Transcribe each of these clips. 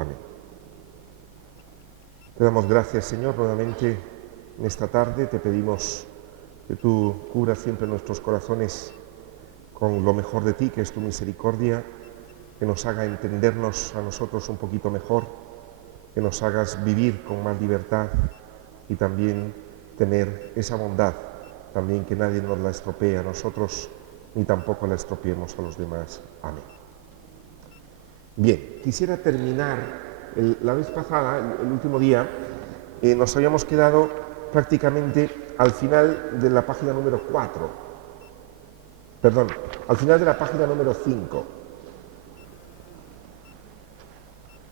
Amén. Te damos gracias, Señor, nuevamente en esta tarde. Te pedimos que tú cubras siempre nuestros corazones con lo mejor de ti, que es tu misericordia, que nos haga entendernos a nosotros un poquito mejor, que nos hagas vivir con más libertad y también tener esa bondad, también que nadie nos la estropee a nosotros, ni tampoco la estropeemos a los demás. Amén. Bien, quisiera terminar, la vez pasada, el último día, nos habíamos quedado prácticamente al final de la página número 4, perdón, al final de la página número 5.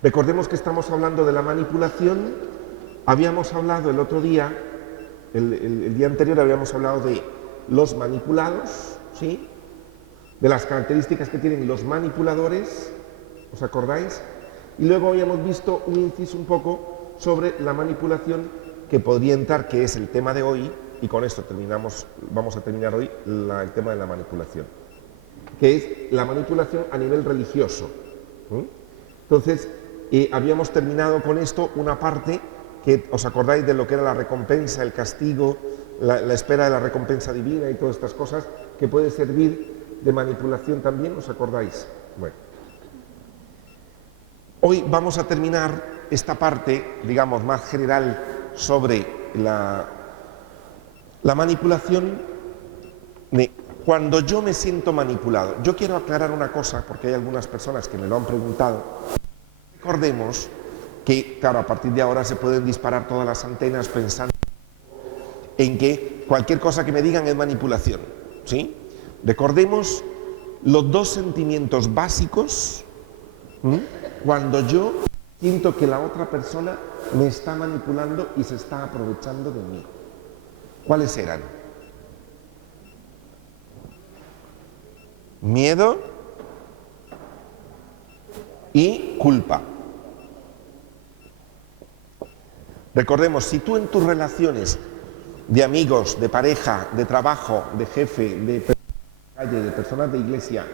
Recordemos que estamos hablando de la manipulación. Habíamos hablado el otro día, el día anterior habíamos hablado de los manipulados, ¿sí? De las características que tienen los manipuladores, ¿os acordáis? Y luego habíamos visto un inciso un poco sobre la manipulación que podría entrar, que es el tema de hoy, y con esto vamos a terminar hoy el tema de la manipulación, que es la manipulación a nivel religioso. Entonces, habíamos terminado con esto una parte que os acordáis de lo que era la recompensa, el castigo, la espera de la recompensa divina y todas estas cosas que puede servir de manipulación también, ¿os acordáis? Bueno. Hoy vamos a terminar esta parte, digamos, más general sobre la manipulación de cuando yo me siento manipulado. Yo quiero aclarar una cosa, porque hay algunas personas que me lo han preguntado. Recordemos que, claro, a partir de ahora se pueden disparar todas las antenas pensando en que cualquier cosa que me digan es manipulación, ¿sí? Recordemos los dos sentimientos básicos cuando yo siento que la otra persona me está manipulando y se está aprovechando de mí. ¿Cuáles eran? Miedo y culpa. Recordemos, si tú en tus relaciones de amigos, de pareja, de trabajo, de jefe, de calle, de personas de iglesia,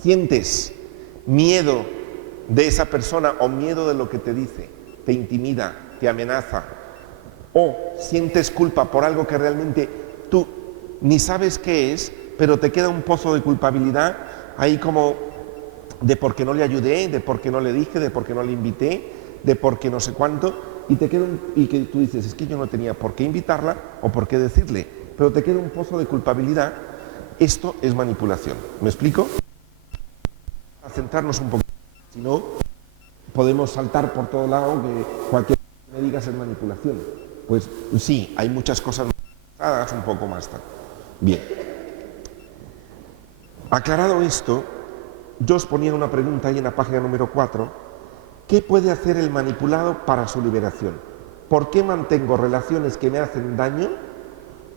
sientes miedo de esa persona o miedo de lo que te dice, te intimida, te amenaza, o sientes culpa por algo que realmente tú ni sabes qué es, pero te queda un pozo de culpabilidad ahí como de por qué no le ayudé, de por qué no le dije, de por qué no le invité, de por qué no sé cuánto, y te queda y que tú dices, es que yo no tenía por qué invitarla o por qué decirle, pero te queda un pozo de culpabilidad. Esto es manipulación. ¿Me explico? A centrarnos un poco, si no podemos saltar por todo lado que cualquier cosa que me digas es manipulación. Pues sí, hay muchas cosas más, un poco más tarde. Bien. Aclarado esto, yo os ponía una pregunta ahí en la página número 4. ¿Qué puede hacer el manipulado para su liberación? ¿Por qué mantengo relaciones que me hacen daño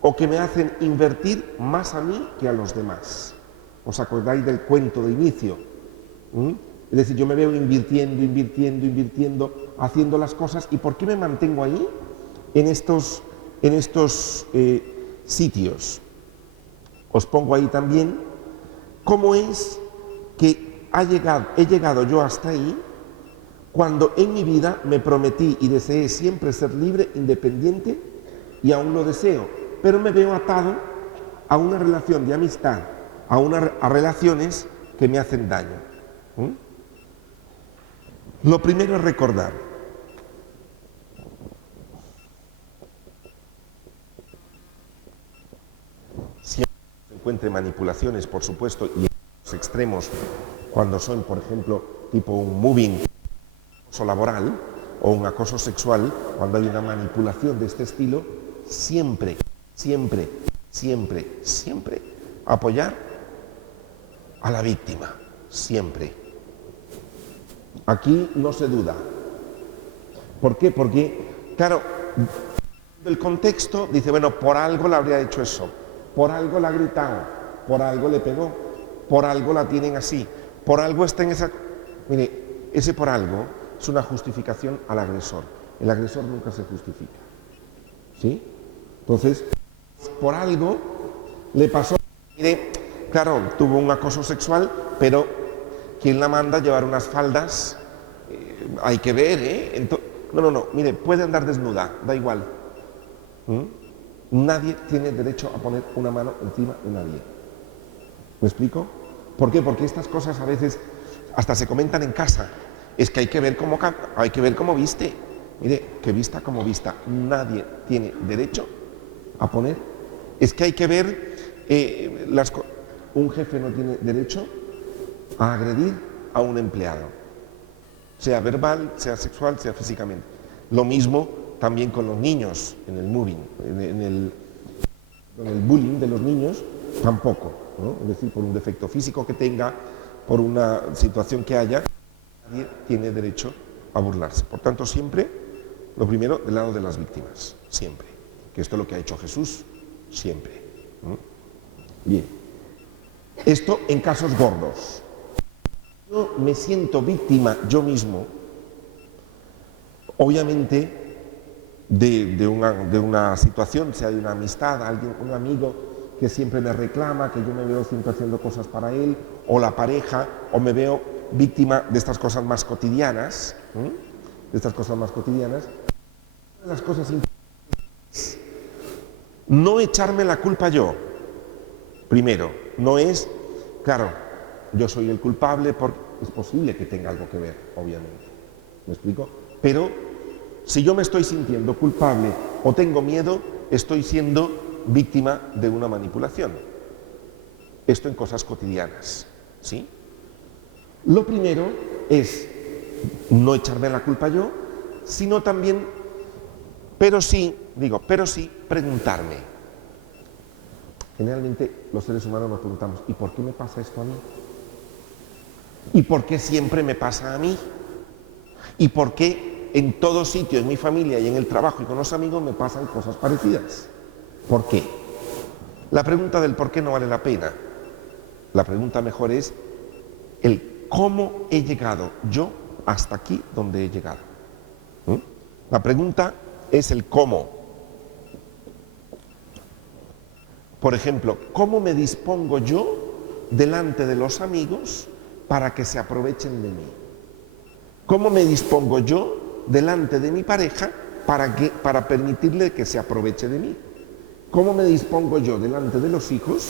o que me hacen invertir más a mí que a los demás? ¿Os acordáis del cuento de inicio? Es decir, yo me veo invirtiendo, haciendo las cosas. ¿Y por qué me mantengo ahí, en estos sitios? Os pongo ahí también cómo es que he llegado yo hasta ahí cuando en mi vida me prometí y deseé siempre ser libre, independiente, y aún lo deseo, pero me veo atado a una relación de amistad, a relaciones que me hacen daño. Lo primero es recordar. Siempre se encuentren manipulaciones, por supuesto, y en los extremos, cuando son, por ejemplo, tipo un moving, acoso laboral o un acoso sexual, cuando hay una manipulación de este estilo, siempre apoyar a la víctima, siempre. Aquí no se duda. ¿Por qué? Porque, claro, el contexto dice, bueno, por algo le habría hecho eso, por algo la ha gritado, por algo le pegó, por algo la tienen así, por algo está en esa... Mire, ese por algo es una justificación al agresor. El agresor nunca se justifica. ¿Sí? Entonces, por algo le pasó... Mire, claro, tuvo un acoso sexual, pero ¿quién la manda a llevar unas faldas hay que ver, ¿eh? No, mire, puede andar desnuda, da igual. Nadie tiene derecho a poner una mano encima de nadie. ¿Me explico? ¿Por qué? Porque estas cosas a veces hasta se comentan en casa. Es que hay que ver cómo viste. Mire, que vista como vista. Nadie tiene derecho a poner. Es que hay que ver, un jefe no tiene derecho a agredir a un empleado, sea verbal, sea sexual, sea físicamente. Lo mismo también con los niños en el moving, en el bullying de los niños, tampoco, ¿no? Es decir, por un defecto físico que tenga, por una situación que haya, nadie tiene derecho a burlarse. Por tanto, siempre, lo primero, del lado de las víctimas, siempre. Que esto es lo que ha hecho Jesús, siempre. Bien. Esto en casos gordos. Yo me siento víctima yo mismo, obviamente, de una situación, sea de una amistad, un amigo que siempre me reclama, que yo me veo siempre haciendo cosas para él, o la pareja, o me veo víctima de estas cosas más cotidianas, las cosas importantes, no echarme la culpa yo. Primero, no es, claro, yo soy el culpable porque es posible que tenga algo que ver, obviamente. ¿Me explico? Pero si yo me estoy sintiendo culpable o tengo miedo, estoy siendo víctima de una manipulación. Esto en cosas cotidianas, ¿sí? Lo primero es no echarme la culpa yo, sino también, pero sí preguntarme. Generalmente los seres humanos nos preguntamos, ¿y por qué me pasa esto a mí? ¿Y por qué siempre me pasa a mí? ¿Y por qué en todo sitio, en mi familia y en el trabajo y con los amigos me pasan cosas parecidas? ¿Por qué? La pregunta del por qué no vale la pena. La pregunta mejor es el cómo he llegado yo hasta aquí donde he llegado. La pregunta es el cómo. Por ejemplo, ¿cómo me dispongo yo delante de los amigos para que se aprovechen de mí? ¿Cómo me dispongo yo delante de mi pareja para permitirle que se aproveche de mí? ¿Cómo me dispongo yo delante de los hijos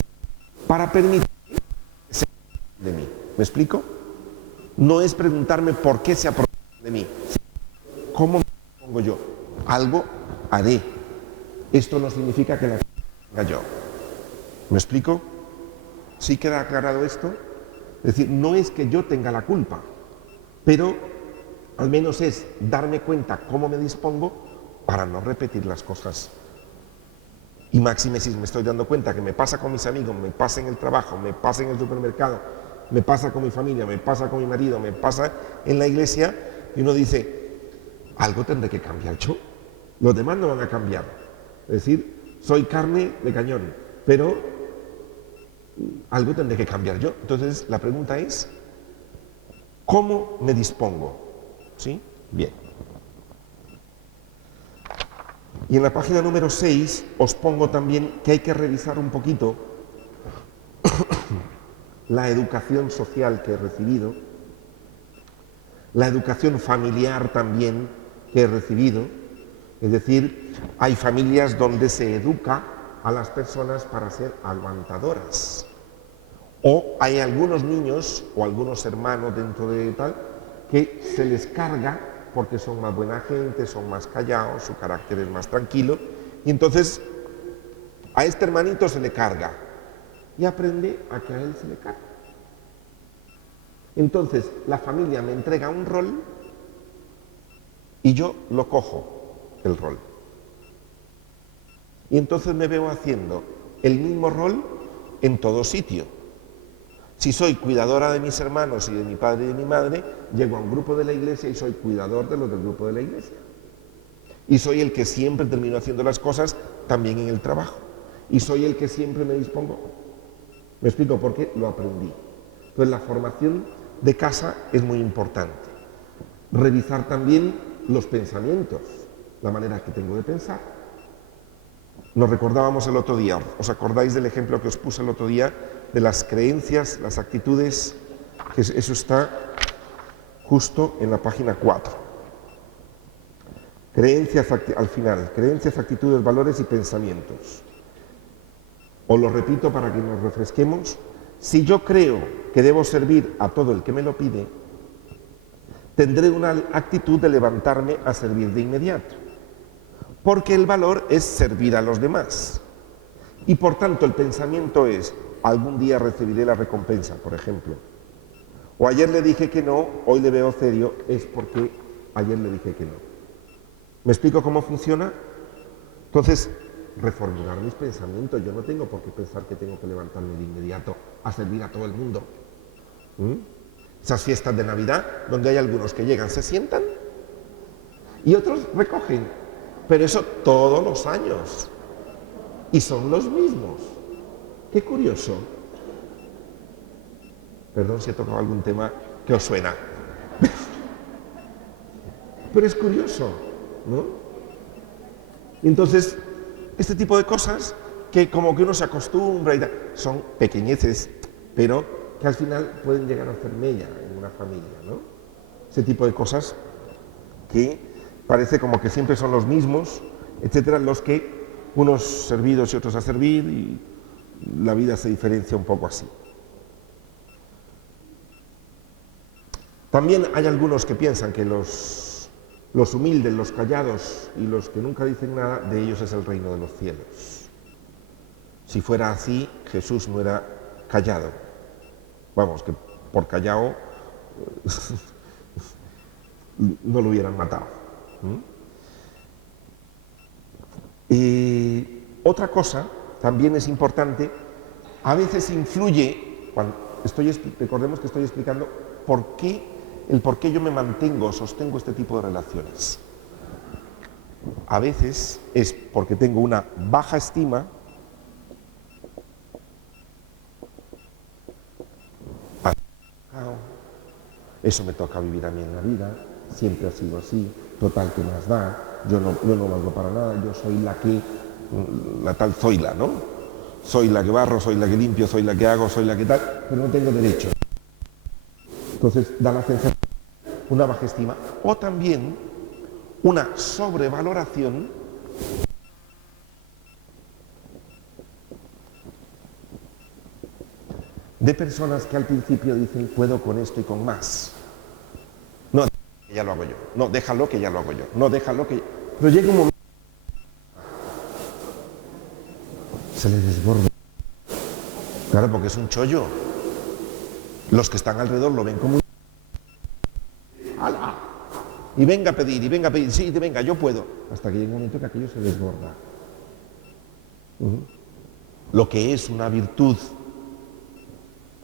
para permitir que se aprovechen de mí? ¿Me explico? No es preguntarme por qué se aprovechan de mí. ¿Cómo me dispongo yo? Algo haré. Esto no significa que la haga yo. ¿Me explico? ¿Sí queda aclarado esto? Es decir, no es que yo tenga la culpa, pero al menos es darme cuenta cómo me dispongo para no repetir las cosas. Y máxime si me estoy dando cuenta que me pasa con mis amigos, me pasa en el trabajo, me pasa en el supermercado, me pasa con mi familia, me pasa con mi marido, me pasa en la iglesia, y uno dice, algo tendré que cambiar yo. Los demás no van a cambiar. Es decir, soy carne de cañón, pero algo tendré que cambiar yo. Entonces, la pregunta es, ¿cómo me dispongo? ¿Sí? Bien. Y en la página número 6 os pongo también que hay que revisar un poquito la educación social que he recibido, la educación familiar también que he recibido. Es decir, hay familias donde se educa a las personas para ser aguantadoras. O hay algunos niños o algunos hermanos dentro de tal que se les carga porque son más buena gente, son más callados, su carácter es más tranquilo, y entonces a este hermanito se le carga y aprende a que a él se le carga. Entonces la familia me entrega un rol y yo lo cojo, el rol. Y entonces me veo haciendo el mismo rol en todo sitio. Si soy cuidadora de mis hermanos y de mi padre y de mi madre, llego a un grupo de la iglesia y soy cuidador de los del grupo de la iglesia. Y soy el que siempre termino haciendo las cosas también en el trabajo. Y soy el que siempre me dispongo. Me explico por qué, lo aprendí. Entonces la formación de casa es muy importante. Revisar también los pensamientos, la manera que tengo de pensar. Nos recordábamos el otro día, ¿os acordáis del ejemplo que os puse el otro día de las creencias, las actitudes? Que eso está justo en la página 4. Creencias, al final, creencias, actitudes, valores y pensamientos. Os lo repito para que nos refresquemos. Si yo creo que debo servir a todo el que me lo pide, tendré una actitud de levantarme a servir de inmediato, porque el valor es servir a los demás. Y por tanto el pensamiento es, algún día recibiré la recompensa, por ejemplo. O ayer le dije que no, hoy le veo serio, es porque ayer le dije que no. ¿Me explico cómo funciona? Entonces, reformular mis pensamientos. Yo no tengo por qué pensar que tengo que levantarme de inmediato a servir a todo el mundo. Esas fiestas de Navidad, donde hay algunos que llegan, se sientan y otros recogen. Pero eso todos los años. Y son los mismos. Qué curioso. Perdón si he tocado algún tema que os suena. Pero es curioso, ¿no? Entonces, este tipo de cosas que como que uno se acostumbra y tal, son pequeñeces, pero que al final pueden llegar a hacer mella en una familia, ¿no? Ese tipo de cosas que parece como que siempre son los mismos, etcétera, los que unos servidos y otros a servir, y la vida se diferencia un poco así. También hay algunos que piensan que los humildes, los callados y los que nunca dicen nada, de ellos es el reino de los cielos. Si fuera así, Jesús no era callado. Vamos, que por callado no lo hubieran matado. Otra cosa también es importante, a veces influye, recordemos que estoy explicando el por qué yo me sostengo este tipo de relaciones. A veces es porque tengo una baja estima, eso me toca vivir a mí en la vida, siempre ha sido así, total, que más da, yo no valgo para nada, yo soy la tal Zoila, ¿no? Soy la que barro, soy la que limpio, soy la que hago, soy la que tal, pero no tengo derecho. Entonces da la sensación, una baja estima, o también una sobrevaloración de personas que al principio dicen, puedo con esto y con más. No, ya lo hago yo. No, déjalo que ya lo hago yo. No, déjalo que... Pero llega un momento... Se le desborda. Claro, porque es un chollo. Los que están alrededor lo ven como un... ¡Hala! Y venga a pedir, sí, venga, yo puedo. Hasta que llega un momento que aquello se desborda. Lo que es una virtud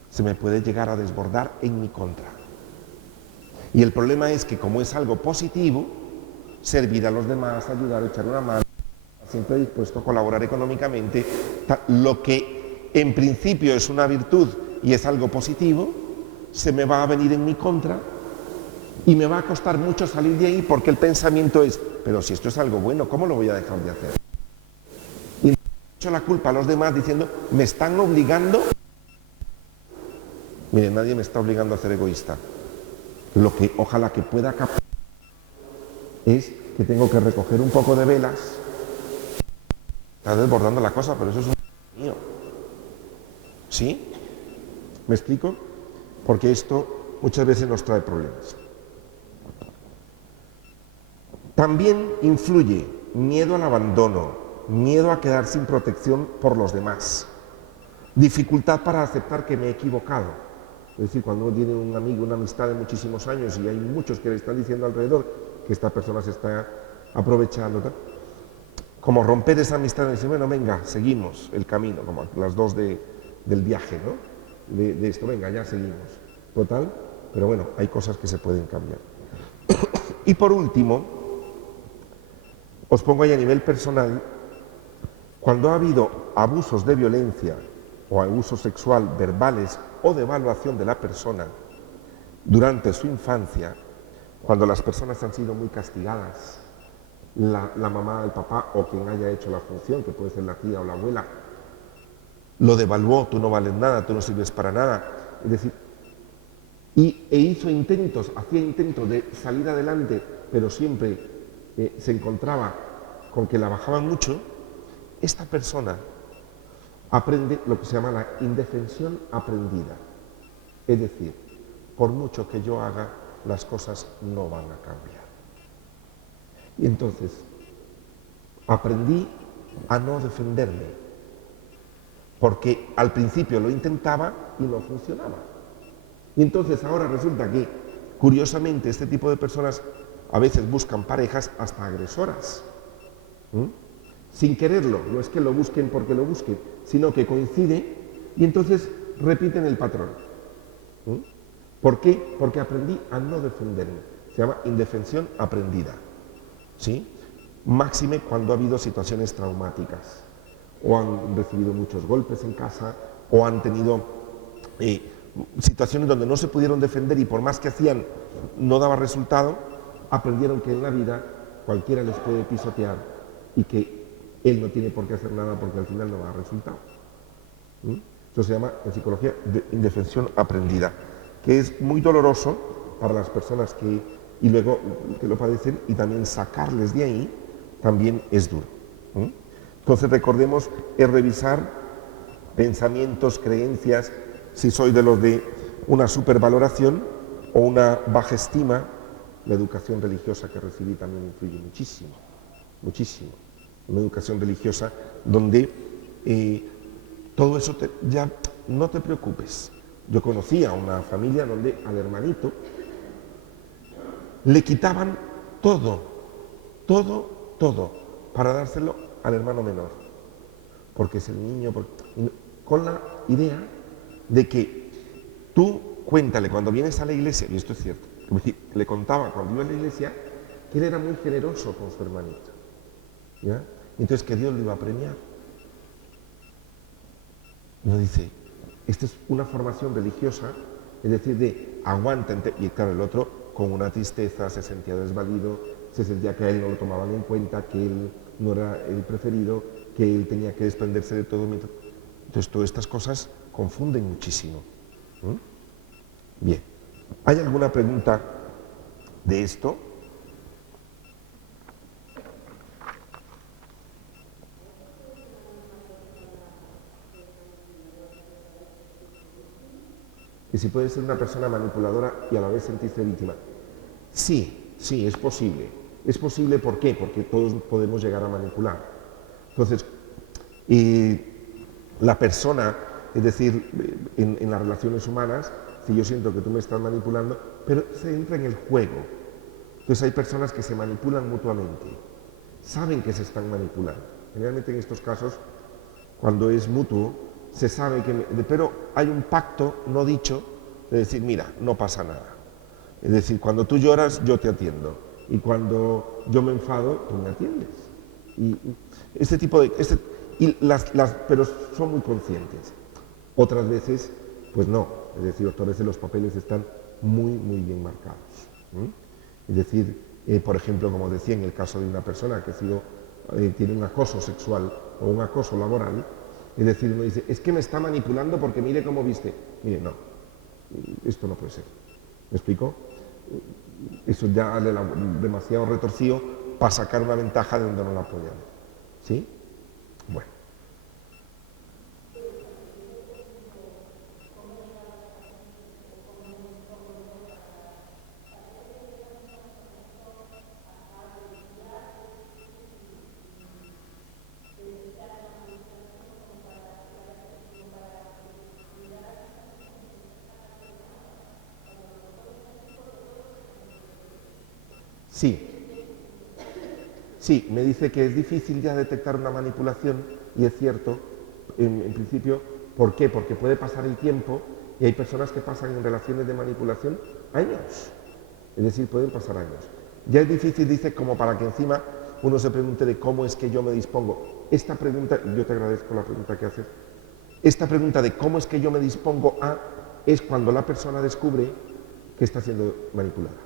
se me puede llegar a desbordar en mi contra. Y el problema es que como es algo positivo, servir a los demás, ayudar, echar una mano, siempre dispuesto a colaborar económicamente, lo que en principio es una virtud y es algo positivo, se me va a venir en mi contra y me va a costar mucho salir de ahí, porque el pensamiento es, pero si esto es algo bueno, ¿cómo lo voy a dejar de hacer? Y le echo la culpa a los demás diciendo, me están obligando. Mire, nadie me está obligando a ser egoísta. Lo que ojalá que pueda captar es que tengo que recoger un poco de velas. Está desbordando la cosa, pero eso es un mío. ¿Sí? ¿Me explico? Porque esto muchas veces nos trae problemas. También influye miedo al abandono, miedo a quedar sin protección por los demás, dificultad para aceptar que me he equivocado. Es decir, cuando uno tiene un amigo, una amistad de muchísimos años y hay muchos que le están diciendo alrededor que esta persona se está aprovechando, ¿no? Como romper esa amistad y decir, bueno, venga, seguimos el camino, como las dos del viaje, ¿no? De esto, venga, ya seguimos. Total, pero bueno, hay cosas que se pueden cambiar. Y por último, os pongo ahí a nivel personal, cuando ha habido abusos de violencia o abuso sexual, verbales o de evaluación de la persona durante su infancia, cuando las personas han sido muy castigadas, la mamá, el papá o quien haya hecho la función, que puede ser la tía o la abuela, lo devaluó, tú no vales nada, tú no sirves para nada. Es decir, e hizo intentos, hacía intentos de salir adelante, pero siempre se encontraba con que la bajaban mucho, esta persona aprende lo que se llama la indefensión aprendida. Es decir, por mucho que yo haga, las cosas no van a cambiar. Y entonces, aprendí a no defenderme, porque al principio lo intentaba y no funcionaba. Y entonces ahora resulta que, curiosamente, este tipo de personas a veces buscan parejas hasta agresoras. Sin quererlo, no es que lo busquen porque lo busquen, sino que coincide y entonces repiten el patrón. ¿Por qué? Porque aprendí a no defenderme. Se llama indefensión aprendida. ¿Sí? Máxime cuando ha habido situaciones traumáticas, o han recibido muchos golpes en casa, o han tenido situaciones donde no se pudieron defender y por más que hacían no daba resultado, aprendieron que en la vida cualquiera les puede pisotear y que él no tiene por qué hacer nada porque al final no va a dar resultado. Eso se llama en psicología indefensión aprendida, que es muy doloroso para las personas que lo padecen, y también sacarles de ahí también es duro. Entonces recordemos, es revisar pensamientos, creencias, si soy de los de una supervaloración o una baja estima. La educación religiosa que recibí también influye muchísimo, muchísimo. Una educación religiosa donde todo eso ya no te preocupes. Yo conocía una familia donde al hermanito le quitaban todo, todo, todo, para dárselo al hermano menor, porque es el niño, con la idea de que tú cuéntale cuando vienes a la iglesia, y esto es cierto, le contaba cuando iba a la iglesia que él era muy generoso con su hermanito, ¿ya? Entonces que Dios lo iba a premiar. Uno dice, esta es una formación religiosa, es decir, de aguanta, y claro, el otro con una tristeza se sentía desvalido, se sentía que a él no lo tomaban en cuenta, que él no era el preferido, que él tenía que desprenderse de todo. Entonces todas estas cosas confunden muchísimo. Bien, ¿hay alguna pregunta de esto? ¿Y si puede ser una persona manipuladora y a la vez sentirse víctima? Sí, sí, es posible. Es posible, ¿por qué? Porque todos podemos llegar a manipular. Entonces, la persona, es decir, en las relaciones humanas, si yo siento que tú me estás manipulando, pero se entra en el juego. Entonces hay personas que se manipulan mutuamente, saben que se están manipulando. Generalmente en estos casos, cuando es mutuo, se sabe que, pero hay un pacto no dicho de decir, mira, no pasa nada. Es decir, cuando tú lloras, yo te atiendo. Y cuando yo me enfado, tú me atiendes. Y este tipo de... pero son muy conscientes. Otras veces, pues no. Es decir, otras veces los papeles están muy, muy bien marcados. Es decir, por ejemplo, como decía, en el caso de una persona que tiene un acoso sexual o un acoso laboral, es decir, uno dice, es que me está manipulando porque mire cómo viste. Mire, no, esto no puede ser. ¿Me explico? Eso ya le da demasiado retorcido para sacar una ventaja de donde no la apoyan. ¿Sí? Bueno. Sí. Sí, me dice que es difícil ya detectar una manipulación, y es cierto, en principio. ¿Por qué? Porque puede pasar el tiempo y hay personas que pasan en relaciones de manipulación años. Es decir, pueden pasar años. Ya es difícil, dice, como para que encima uno se pregunte de cómo es que yo me dispongo. Esta pregunta, y yo te agradezco la pregunta que haces, esta pregunta de cómo es que yo me dispongo a, es cuando la persona descubre que está siendo manipulada.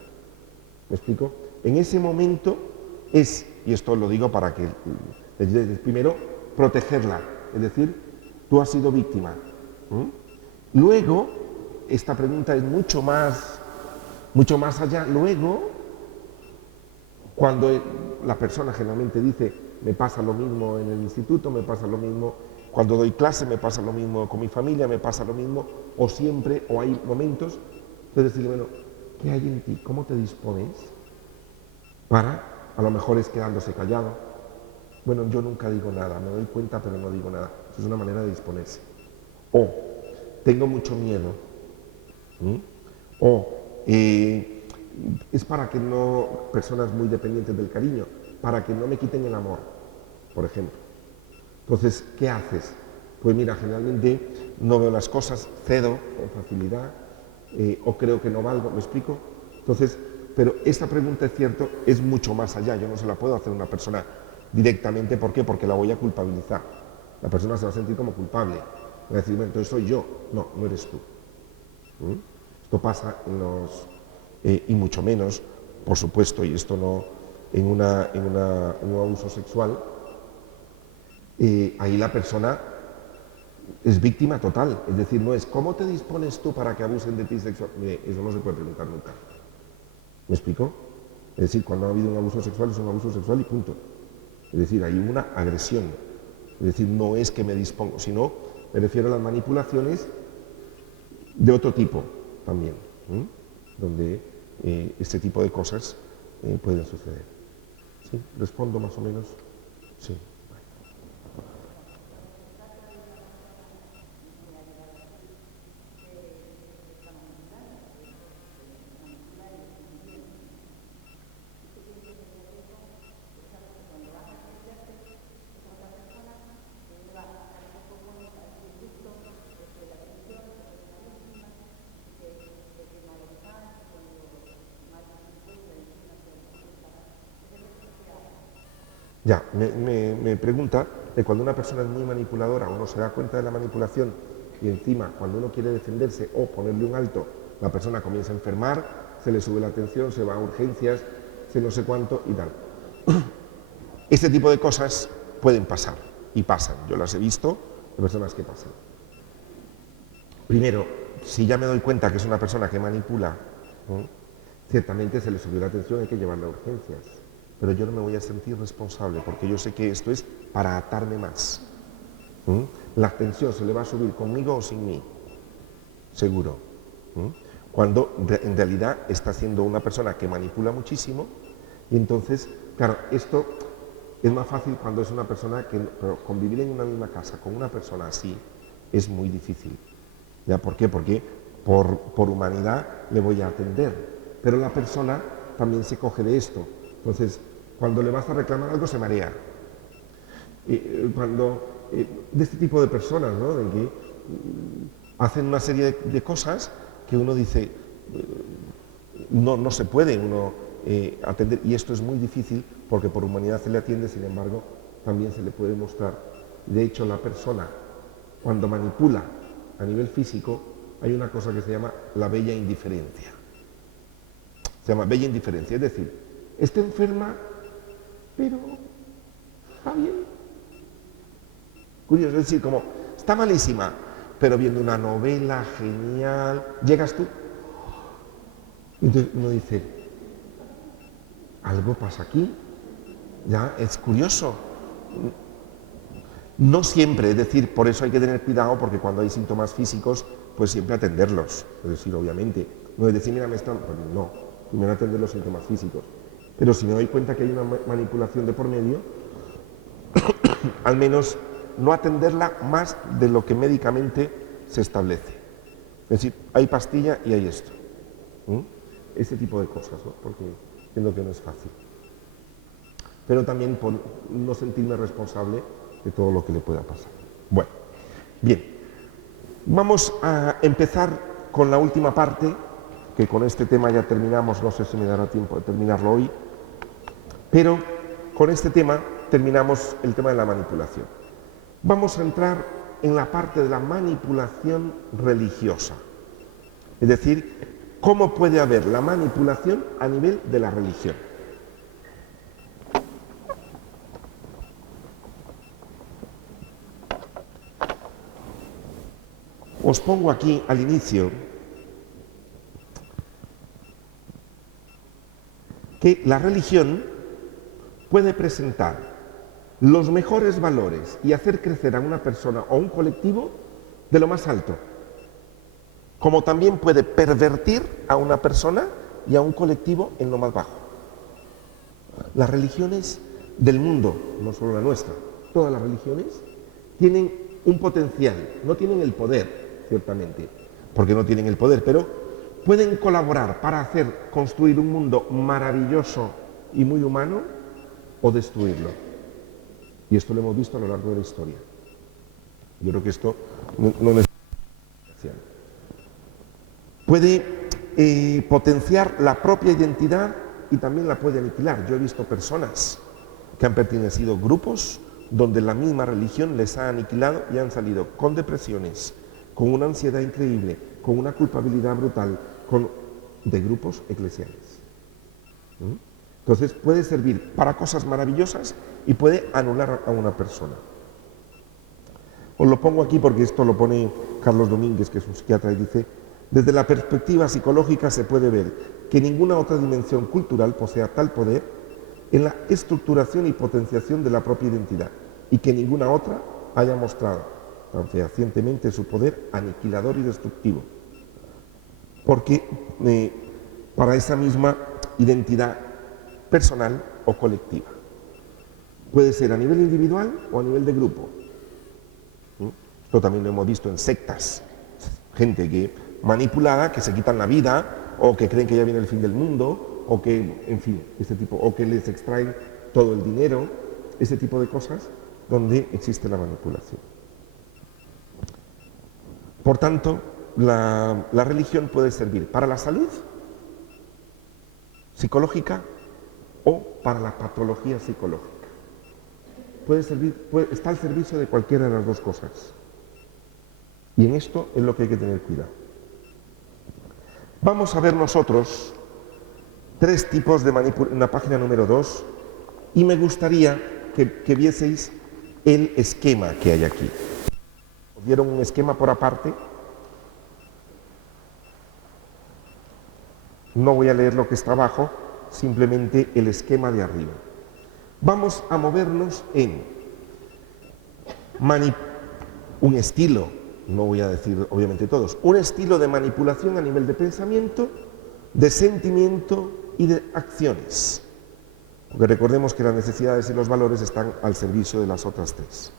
¿Me explico? En ese momento es, y esto lo digo para que, primero, protegerla, es decir, tú has sido víctima. Luego, esta pregunta es mucho más allá. Luego, cuando la persona generalmente dice, me pasa lo mismo en el instituto, me pasa lo mismo cuando doy clase, me pasa lo mismo con mi familia, me pasa lo mismo, o siempre, o hay momentos, de decirle, bueno, ¿qué hay en ti? ¿Cómo te dispones? A lo mejor es quedándose callado. Bueno, yo nunca digo nada, me doy cuenta, pero no digo nada. Eso es una manera de disponerse. O, tengo mucho miedo. ¿Mm? O, es para que no, personas muy dependientes del cariño, para que no me quiten el amor, por ejemplo. Entonces, ¿qué haces? Pues mira, generalmente no veo las cosas, cedo con facilidad, o creo que no valgo, ¿me explico? Entonces, pero esta pregunta, es cierto, es mucho más allá. Yo no se la puedo hacer a una persona directamente. ¿Por qué? Porque la voy a culpabilizar. La persona se va a sentir como culpable. Va a decir, bueno, entonces soy yo. No, no eres tú. ¿Mm? Esto pasa en los... y mucho menos, por supuesto, y esto no en un abuso sexual, ahí la persona es víctima total. Es decir, no es ¿cómo te dispones tú para que abusen de ti sexualmente? Eso no se puede preguntar nunca. ¿Me explico? Es decir, cuando ha habido un abuso sexual es un abuso sexual y punto. Es decir, hay una agresión. Es decir, no es que me dispongo, sino me refiero a las manipulaciones de otro tipo también, ¿eh? Donde este tipo de cosas pueden suceder. ¿Sí? ¿Respondo más o menos? Sí. Ya, me pregunta de cuando una persona es muy manipuladora, uno se da cuenta de la manipulación y encima cuando uno quiere defenderse o ponerle un alto, la persona comienza a enfermar, se le sube la tensión, se va a urgencias, se no sé cuánto y tal. Este tipo de cosas pueden pasar y pasan. Yo las he visto de personas que pasan. Primero, si ya me doy cuenta que es una persona que manipula, ¿no? Ciertamente se le subió la tensión, hay que llevarla a urgencias. Pero yo no me voy a sentir responsable porque yo sé que esto es para atarme más. La tensión se le va a subir conmigo o sin mí, seguro. Cuando en realidad está siendo una persona que manipula muchísimo y entonces, claro, esto es más fácil cuando es una persona que, pero convivir en una misma casa con una persona así es muy difícil. ¿Ya? ¿Por qué? Porque por humanidad le voy a atender, pero la persona también se coge de esto. Entonces, cuando le vas a reclamar algo se marea. De este tipo de personas, ¿no? De que hacen una serie de cosas que uno dice, no se puede uno atender, y esto es muy difícil porque por humanidad se le atiende, sin embargo, también se le puede mostrar. De hecho, la persona, cuando manipula a nivel físico, hay una cosa que se llama la bella indiferencia. Se llama bella indiferencia, es decir, está enferma, pero está bien. Curioso, es decir, como está malísima, pero viendo una novela genial, llegas tú, y entonces uno dice, algo pasa aquí, ya, es curioso. No siempre, es decir, por eso hay que tener cuidado, porque cuando hay síntomas físicos, pues siempre atenderlos, es decir, obviamente, no es decir, mira, me están, pues no, primero atender los síntomas físicos, pero si me doy cuenta que hay una manipulación de por medio, al menos no atenderla más de lo que médicamente se establece. Es decir, hay pastilla y hay esto. Ese tipo de cosas, ¿no? Porque entiendo que no es fácil. Pero también por no sentirme responsable de todo lo que le pueda pasar. Bueno, bien. Vamos a empezar con la última parte, que con este tema ya terminamos, no sé si me dará tiempo de terminarlo hoy, pero con este tema terminamos el tema de la manipulación. Vamos a entrar en la parte de la manipulación religiosa, es decir, cómo puede haber la manipulación a nivel de la religión. Os pongo aquí al inicio que la religión puede presentar los mejores valores y hacer crecer a una persona o un colectivo de lo más alto, como también puede pervertir a una persona y a un colectivo en lo más bajo. Las religiones del mundo, no solo la nuestra, todas las religiones tienen un potencial, no tienen el poder, ciertamente, porque no tienen el poder, pero pueden colaborar para hacer construir un mundo maravilloso y muy humano o destruirlo. Y esto lo hemos visto a lo largo de la historia. Yo creo que esto no necesita explicación. Puede potenciar la propia identidad y también la puede aniquilar. Yo he visto personas que han pertenecido a grupos donde la misma religión les ha aniquilado y han salido con depresiones, con una ansiedad increíble, con una culpabilidad brutal, de grupos eclesiales. Entonces puede servir para cosas maravillosas y puede anular a una persona. Os lo pongo aquí porque esto lo pone Carlos Domínguez, que es un psiquiatra, y dice: desde la perspectiva psicológica se puede ver que ninguna otra dimensión cultural posea tal poder en la estructuración y potenciación de la propia identidad, y que ninguna otra haya mostrado tan fehacientemente su poder aniquilador y destructivo. Porque para esa misma identidad personal o colectiva. Puede ser a nivel individual o a nivel de grupo. Esto también lo hemos visto en sectas. Gente que manipulada, que se quitan la vida, o que creen que ya viene el fin del mundo, o que, en fin, este tipo, o que les extraen todo el dinero, ese tipo de cosas donde existe la manipulación. Por tanto, la religión puede servir para la salud psicológica o para la patología psicológica. Está al servicio de cualquiera de las dos cosas. Y en esto es lo que hay que tener cuidado. Vamos a ver nosotros 3 tipos de manipulación en la página número 2, y me gustaría que vieseis el esquema que hay aquí. Os dieron un esquema por aparte. No voy a leer lo que está abajo, simplemente el esquema de arriba. Vamos a movernos en un estilo, no voy a decir obviamente todos, un estilo de manipulación a nivel de pensamiento, de sentimiento y de acciones. Porque recordemos que las necesidades y los valores están al servicio de las otras 3.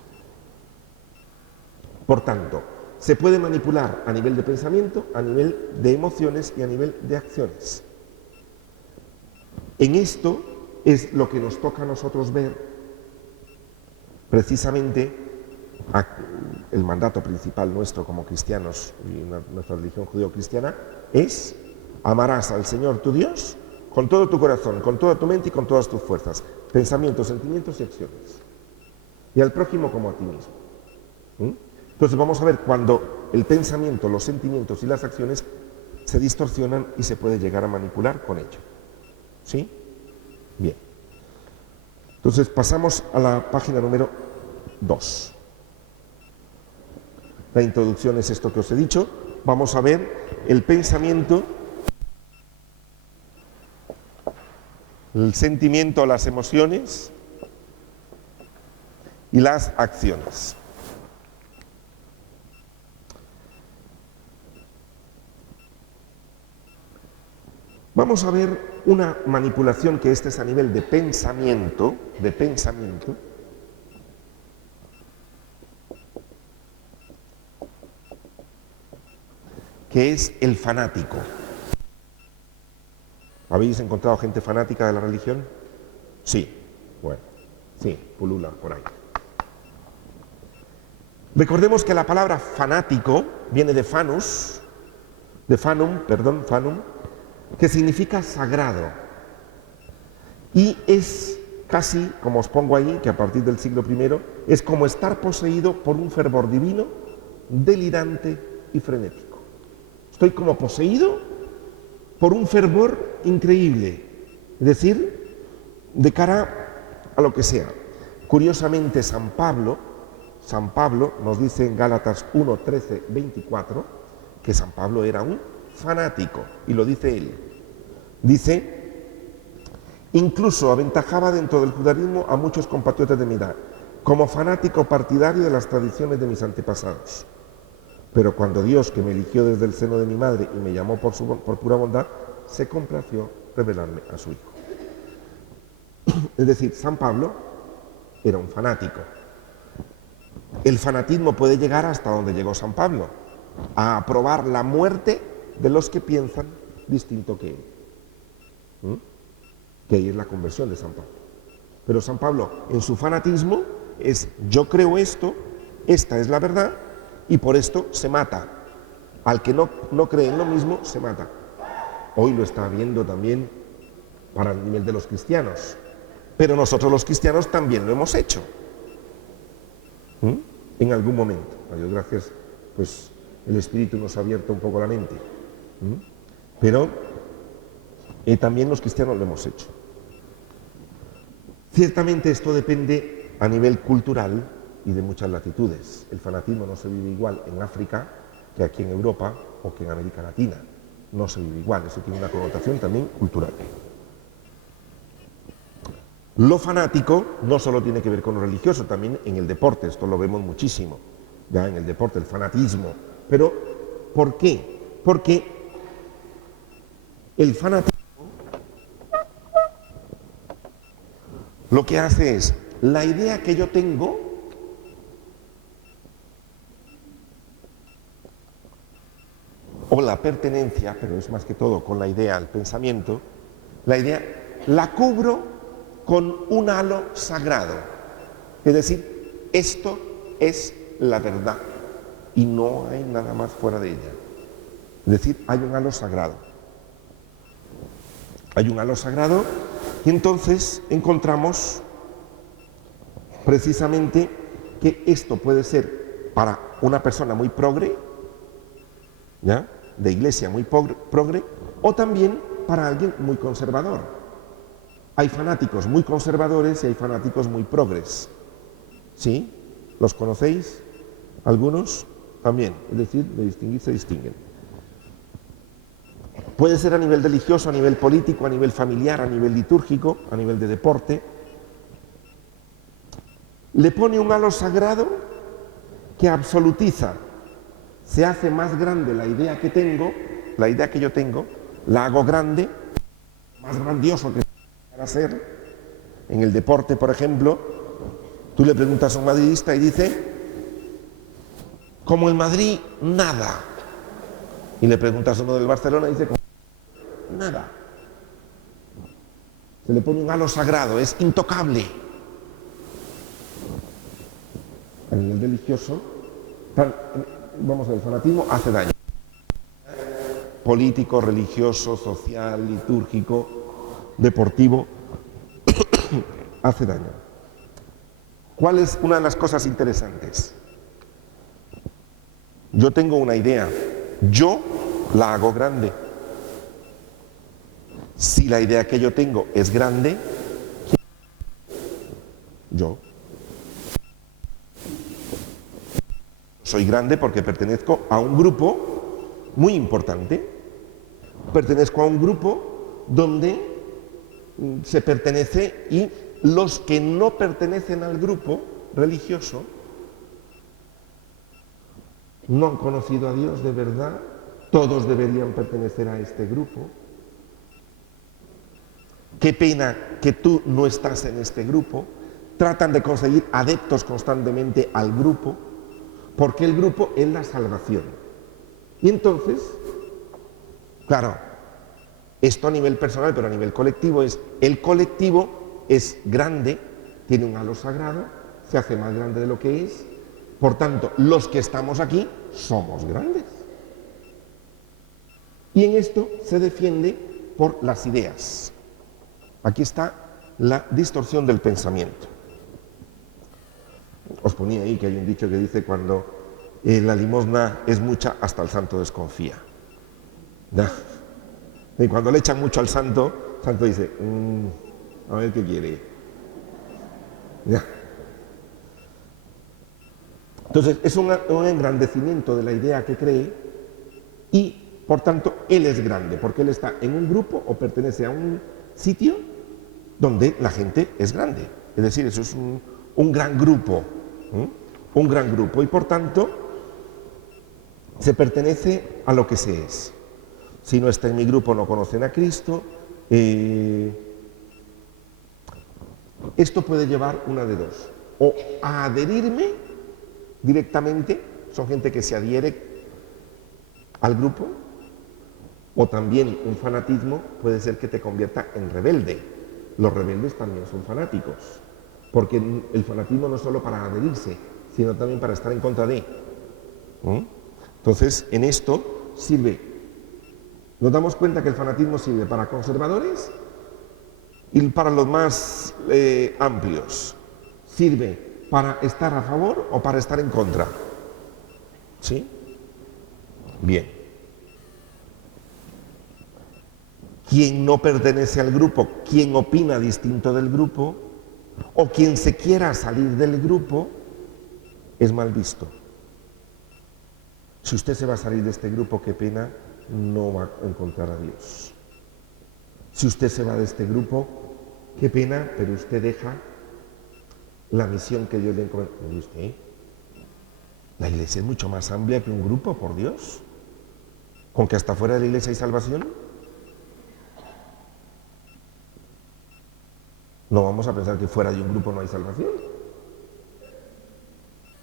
Por tanto, se puede manipular a nivel de pensamiento, a nivel de emociones y a nivel de acciones. En esto es lo que nos toca a nosotros ver precisamente el mandato principal nuestro como cristianos y nuestra religión judío-cristiana es: amarás al Señor tu Dios con todo tu corazón, con toda tu mente y con todas tus fuerzas, pensamientos, sentimientos y acciones, y al prójimo como a ti mismo. Entonces vamos a ver cuando el pensamiento, los sentimientos y las acciones se distorsionan y se puede llegar a manipular con ello. ¿Sí? Bien. Entonces pasamos a la página número 2. La introducción es esto que os he dicho. Vamos a ver el pensamiento, el sentimiento, las emociones y las acciones. Vamos a ver una manipulación que es a nivel de pensamiento, que es el fanático. ¿Habéis encontrado gente fanática de la religión? Sí, bueno, sí, pulula por ahí. Recordemos que la palabra fanático viene de fanum, que significa sagrado. Y es casi, como os pongo ahí, que a partir del siglo I, es como estar poseído por un fervor divino, delirante y frenético. Estoy como poseído por un fervor increíble, es decir, de cara a lo que sea. Curiosamente, San Pablo nos dice en Gálatas 1, 13, 24, que San Pablo era un fanático, y lo dice él. Dice: Incluso aventajaba dentro del judaísmo a muchos compatriotas de mi edad, como fanático partidario de las tradiciones de mis antepasados. Pero cuando Dios, que me eligió desde el seno de mi madre y me llamó por pura bondad, se complació revelarme a su Hijo. Es decir, San Pablo era un fanático. El fanatismo puede llegar hasta donde llegó San Pablo, a aprobar la muerte de los que piensan distinto que él. Que ahí es la conversión de San Pablo. Pero San Pablo, en su fanatismo, es yo creo esto, esta es la verdad, y por esto se mata. Al que no cree en lo mismo, se mata. Hoy lo está viendo también para el nivel de los cristianos. Pero nosotros los cristianos también lo hemos hecho. En algún momento. A Dios gracias, pues el Espíritu nos ha abierto un poco la mente. Pero también los cristianos lo hemos hecho. Ciertamente esto depende a nivel cultural y de muchas latitudes. El fanatismo no se vive igual en África que aquí en Europa o que en América Latina. No se vive igual, eso tiene una connotación también cultural. Lo fanático no solo tiene que ver con lo religioso, también en el deporte, esto lo vemos muchísimo, ya en el deporte, el fanatismo. Pero, ¿por qué? Porque el fanatismo lo que hace es, la idea que yo tengo o la pertenencia, pero es más que todo con la idea, el pensamiento, la idea la cubro con un halo sagrado. Es decir, esto es la verdad y no hay nada más fuera de ella. Es decir, hay un halo sagrado. Hay un halo sagrado y entonces encontramos precisamente que esto puede ser para una persona muy progre, ¿ya?, de iglesia muy progre, o también para alguien muy conservador. Hay fanáticos muy conservadores y hay fanáticos muy progres. ¿Sí? ¿Los conocéis? ¿Algunos? También. Es decir, de distinguir se distinguen. Puede ser a nivel religioso, a nivel político, a nivel familiar, a nivel litúrgico, a nivel de deporte. Le pone un halo sagrado que absolutiza. Se hace más grande la idea que tengo, la idea que yo tengo, la hago grande, más grandioso que hacer. En el deporte, por ejemplo, tú le preguntas a un madridista y dice, como el Madrid, nada. Y le preguntas a uno del Barcelona y dice, nada. Se le pone un halo sagrado, es intocable. A nivel religioso, vamos a ver, el fanatismo hace daño. Político, religioso, social, litúrgico, deportivo, hace daño. ¿Cuál es una de las cosas interesantes? Yo tengo una idea, yo la hago grande. Si la idea que yo tengo es grande, yo soy grande porque pertenezco a un grupo muy importante. Pertenezco a un grupo donde se pertenece y los que no pertenecen al grupo religioso no han conocido a Dios de verdad, todos deberían pertenecer a este grupo. Qué pena que tú no estás en este grupo. Tratan de conseguir adeptos constantemente al grupo, porque el grupo es la salvación. Y entonces, claro, esto a nivel personal, pero a nivel colectivo es, el colectivo es grande, tiene un halo sagrado, se hace más grande de lo que es, por tanto, los que estamos aquí somos grandes. Y en esto se defiende por las ideas. Aquí está la distorsión del pensamiento. Os ponía ahí que hay un dicho que dice cuando la limosna es mucha, hasta el santo desconfía. ¿Ya? Y cuando le echan mucho al santo, el santo dice, a ver qué quiere. ¿Ya? Entonces es un engrandecimiento de la idea que cree y por tanto él es grande, porque él está en un grupo o pertenece a un sitio donde la gente es grande. Es decir, eso es un gran grupo, un gran grupo, y por tanto se pertenece a lo que se es. Si no está en mi grupo no conocen a Cristo. Esto puede llevar una de dos: o a adherirme directamente, son gente que se adhiere al grupo, o también un fanatismo puede ser que te convierta en rebelde. Los rebeldes también son fanáticos, porque el fanatismo no es solo para adherirse, sino también para estar en contra de. Entonces, en esto sirve, nos damos cuenta que el fanatismo sirve para conservadores y para los más amplios. Sirve para estar a favor o para estar en contra. ¿Sí? Bien. Quien no pertenece al grupo, quien opina distinto del grupo, o quien se quiera salir del grupo, es mal visto. Si usted se va a salir de este grupo, qué pena, no va a encontrar a Dios. Si usted se va de este grupo, qué pena, pero usted deja la misión que Dios le encomendó. ¿Y usted? La iglesia es mucho más amplia que un grupo, por Dios. ¿Con que hasta fuera de la iglesia hay salvación? No vamos a pensar que fuera de un grupo no hay salvación.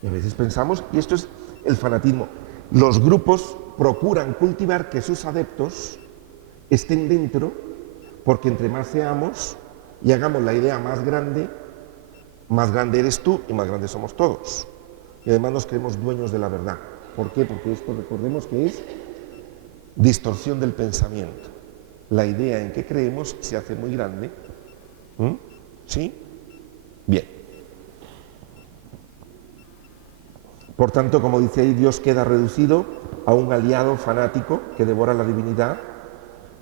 Y a veces pensamos, y esto es el fanatismo, los grupos procuran cultivar que sus adeptos estén dentro, porque entre más seamos y hagamos la idea más grande eres tú y más grande somos todos. Y además nos creemos dueños de la verdad. ¿Por qué? Porque esto, recordemos que es distorsión del pensamiento. La idea en que creemos se hace muy grande. ¿Sí? Bien. Por tanto, como dice ahí, Dios queda reducido a un aliado fanático que devora la divinidad,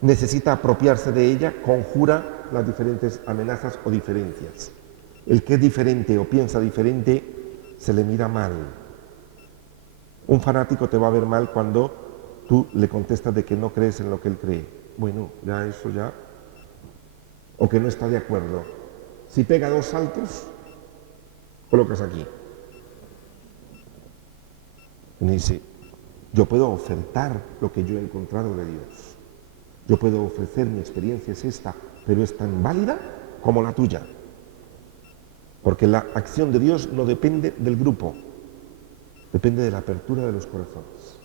necesita apropiarse de ella, conjura las diferentes amenazas o diferencias. El que es diferente o piensa diferente se le mira mal. Un fanático te va a ver mal cuando tú le contestas de que no crees en lo que él cree. Bueno, ya eso ya. O que no está de acuerdo. Si pega 2 saltos, colocas aquí. Y dice, yo puedo ofertar lo que yo he encontrado de Dios. Yo puedo ofrecer, mi experiencia es esta, pero es tan válida como la tuya. Porque la acción de Dios no depende del grupo, depende de la apertura de los corazones.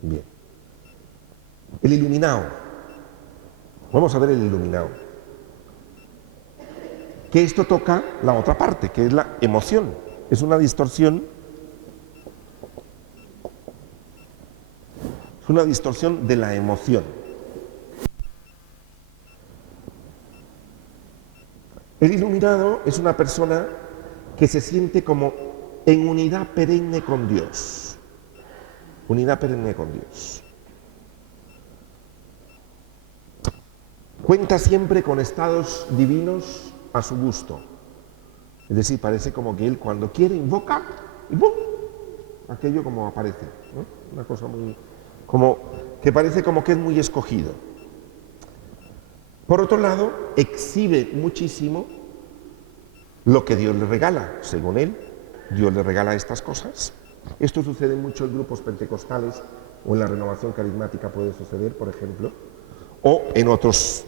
Bien. El iluminado. Vamos a ver el iluminado. Que esto toca la otra parte, que es la emoción. Es una distorsión. Es una distorsión de la emoción. El iluminado es una persona que se siente como en unidad perenne con Dios. Unidad perenne con Dios. Cuenta siempre con estados divinos a su gusto. Es decir, parece como que él cuando quiere invoca y ¡bum! Aquello como aparece, ¿no? Una cosa muy... como que parece como que es muy escogido. Por otro lado, exhibe muchísimo lo que Dios le regala. Según él, Dios le regala estas cosas. Esto sucede en muchos grupos pentecostales o en la renovación carismática puede suceder, por ejemplo, o en otros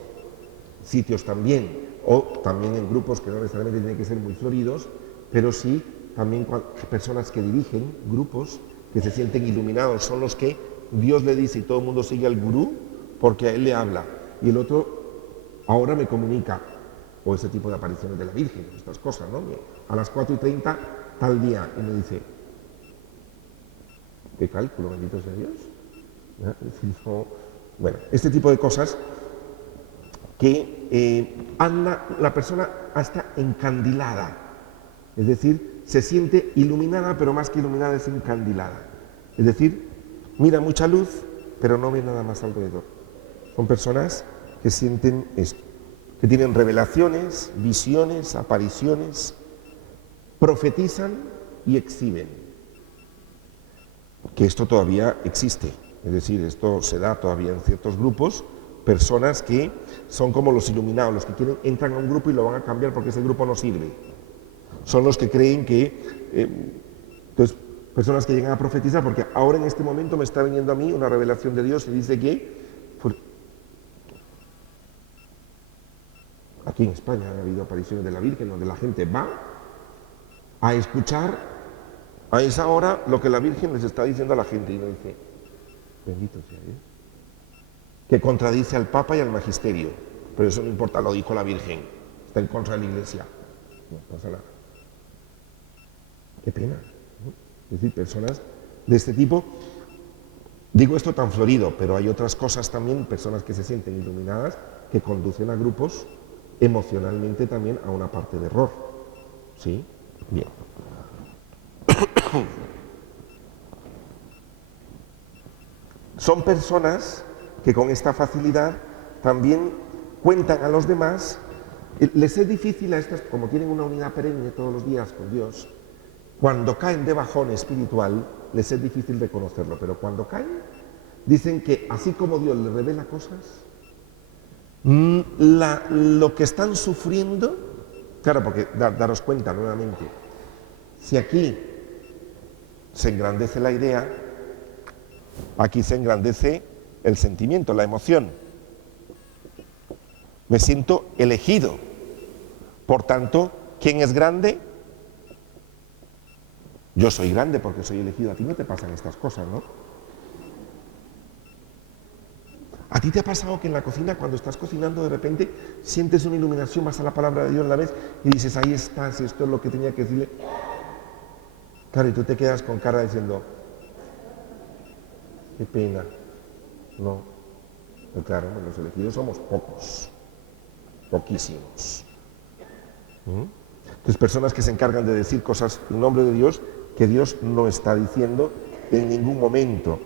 sitios también, o también en grupos que no necesariamente tienen que ser muy floridos, pero sí también personas que dirigen grupos que se sienten iluminados, son los que Dios le dice y todo el mundo sigue al gurú porque a él le habla y el otro ahora me comunica, o ese tipo de apariciones de la Virgen, estas cosas, ¿no? A las 4:30 tal día, y me dice, ¿qué cálculo, bendito sea Dios? Bueno, este tipo de cosas que anda la persona hasta encandilada, es decir, se siente iluminada, pero más que iluminada es encandilada. Es decir, mira mucha luz, pero no ve nada más alrededor. Son personas que sienten esto, que tienen revelaciones, visiones, apariciones, profetizan y exhiben. Que esto todavía existe, es decir, esto se da todavía en ciertos grupos, personas que son como los iluminados, los que entran a un grupo y lo van a cambiar porque ese grupo no sirve. Son los que creen que... entonces, personas que llegan a profetizar, porque ahora en este momento me está viniendo a mí una revelación de Dios y dice que... Aquí en España ha habido apariciones de la Virgen donde la gente va a escuchar a esa hora lo que la Virgen les está diciendo a la gente y uno dice, bendito sea Dios, que contradice al Papa y al Magisterio, pero eso no importa, lo dijo la Virgen, está en contra de la Iglesia, no pasa nada. Qué pena, ¿no? Es decir, personas de este tipo, digo esto tan florido, pero hay otras cosas también, personas que se sienten iluminadas, que conducen a grupos emocionalmente también a una parte de error. ¿Sí? Bien. Son personas que con esta facilidad también cuentan a los demás. Les es difícil a estas, como tienen una unidad perenne todos los días con Dios, cuando caen de bajón espiritual, les es difícil reconocerlo, pero cuando caen, dicen que así como Dios les revela cosas, lo que están sufriendo, claro, porque daros cuenta nuevamente, si aquí se engrandece la idea, aquí se engrandece el sentimiento, la emoción. Me siento elegido. Por tanto, ¿quién es grande? Yo soy grande porque soy elegido. A ti no te pasan estas cosas, ¿no? ¿A ti te ha pasado que en la cocina, cuando estás cocinando, de repente sientes una iluminación, vas a la palabra de Dios, la ves y dices, ahí está, si esto es lo que tenía que decirle? Claro, y tú te quedas con cara diciendo, qué pena. No, pero claro, los elegidos somos pocos, poquísimos. Entonces, personas que se encargan de decir cosas en nombre de Dios que Dios no está diciendo en ningún momento.